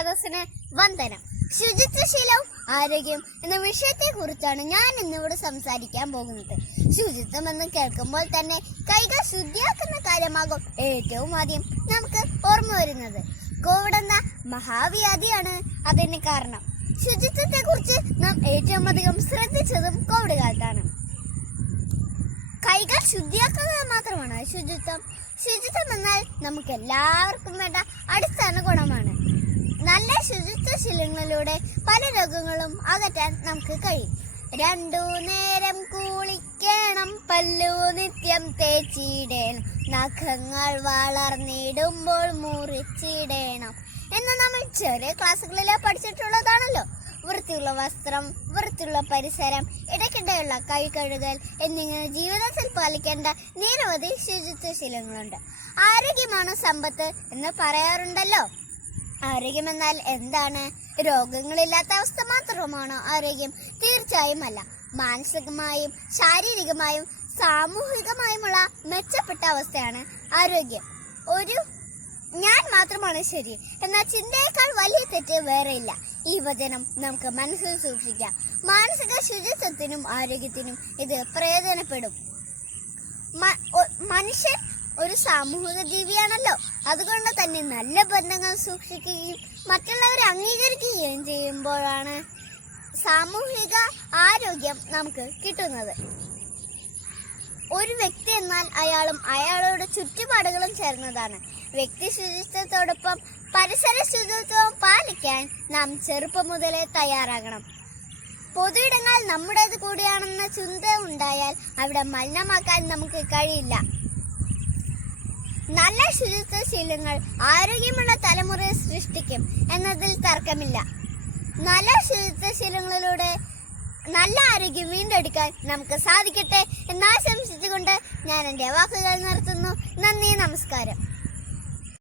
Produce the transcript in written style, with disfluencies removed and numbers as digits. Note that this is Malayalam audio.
സദസ്സിന് വന്ദനം. ശുചിത്വശീലവും ആരോഗ്യം എന്ന വിഷയത്തെ കുറിച്ചാണ് ഞാൻ ഇന്നിവിടെ സംസാരിക്കാൻ പോകുന്നത്. ശുചിത്വം എന്ന് കേൾക്കുമ്പോൾ തന്നെ കൈകൾ ശുദ്ധിയാക്കുന്ന കാര്യമാകും ഏറ്റവും ആദ്യം നമുക്ക് ഓർമ്മ വരുന്നത്. കോവിഡ് എന്ന മഹാവ്യാധിയാണ് അതിന് കാരണം. ശുചിത്വത്തെ കുറിച്ച് നാം ഏറ്റവും അധികം ശ്രദ്ധിച്ചതും കോവിഡ് കാലത്താണ്. കൈകൾ ശുദ്ധിയാക്കുന്നത് മാത്രമാണ് ശുചിത്വം. ശുചിത്വം എന്നാൽ നമുക്ക് എല്ലാവർക്കും വേണ്ട അടിസ്ഥാന ഗുണമാണ്. നല്ല ശുചിത്വശീലങ്ങളിലൂടെ പല രോഗങ്ങളും അകറ്റാൻ നമുക്ക് കഴിയും. 2 നേരം കുളിക്കണം, പല്ലു നിത്യം തേച്ചിടണം, നഖങ്ങൾ വളർന്നിടുമ്പോൾ മുറിച്ചിടണം എന്ന് നമ്മൾ ചെറിയ ക്ലാസ്സുകളിൽ പഠിച്ചിട്ടുള്ളതാണല്ലോ. വൃത്തിയുള്ള വസ്ത്രം, വൃത്തിയുള്ള പരിസരം, ഇടയ്ക്കിടെയുള്ള കൈ കഴുകൽ എന്നിങ്ങനെ ജീവിതത്തിൽ പാലിക്കേണ്ട നിരവധി ശുചിത്വശീലങ്ങളുണ്ട്. ആരോഗ്യമാണ് സമ്പത്ത് എന്ന് പറയാറുണ്ടല്ലോ. ആരോഗ്യമെന്നാൽ എന്താണ്? രോഗങ്ങളില്ലാത്ത അവസ്ഥ മാത്രമാണോ ആരോഗ്യം? തീർച്ചയായും അല്ല. മാനസികമായും ശാരീരികമായും സാമൂഹികമായുമുള്ള മെച്ചപ്പെട്ട അവസ്ഥയാണ് ആരോഗ്യം. ഒരു ഞാൻ മാത്രമാണ് ശരി എന്ന ചിന്തയേക്കാൾ വലിയ തെറ്റ് വേറെയില്ല. ഈ വചനം നമുക്ക് മനസ്സിൽ സൂക്ഷിക്കാം. മാനസിക ശുചിത്വത്തിനും ആരോഗ്യത്തിനും ഇത് പ്രയോജനപ്പെടും. മനുഷ്യൻ ഒരു സാമൂഹിക ജീവിയാണല്ലോ. അതുകൊണ്ട് തന്നെ നല്ല ബന്ധങ്ങൾ സൂക്ഷിക്കുകയും മറ്റുള്ളവരെ അംഗീകരിക്കുകയും ചെയ്യുമ്പോഴാണ് സാമൂഹിക ആരോഗ്യം നമുക്ക് കിട്ടുന്നത്. ഒരു വ്യക്തി എന്നാൽ അയാളും അയാളുടെ ചുറ്റുപാടുകളും ചേർന്നതാണ്. വ്യക്തി ശുചിത്വത്തോടൊപ്പം പരിസര ശുചിത്വവും പാലിക്കാൻ നാം ചെറുപ്പം മുതലേ തയ്യാറാകണം. പൊതുയിടങ്ങൾ നമ്മുടേത് കൂടിയാണെന്ന ചിന്ത ഉണ്ടായാൽ അവിടെ മലിനമാക്കാൻ നമുക്ക് കഴിയില്ല. നല്ല ശുചിത്വശീലങ്ങൾ ആരോഗ്യമുള്ള തലമുറയെ സൃഷ്ടിക്കും എന്നതിൽ തർക്കമില്ല. നല്ല ശുചിത്വശീലങ്ങളിലൂടെ നല്ല ആരോഗ്യം വീണ്ടെടുക്കാൻ നമുക്ക് സാധിക്കട്ടെ എന്നാശംസിച്ചുകൊണ്ട് ഞാൻ എൻ്റെ വാക്കുകൾ നിർത്തുന്നു. നന്ദി, നമസ്കാരം.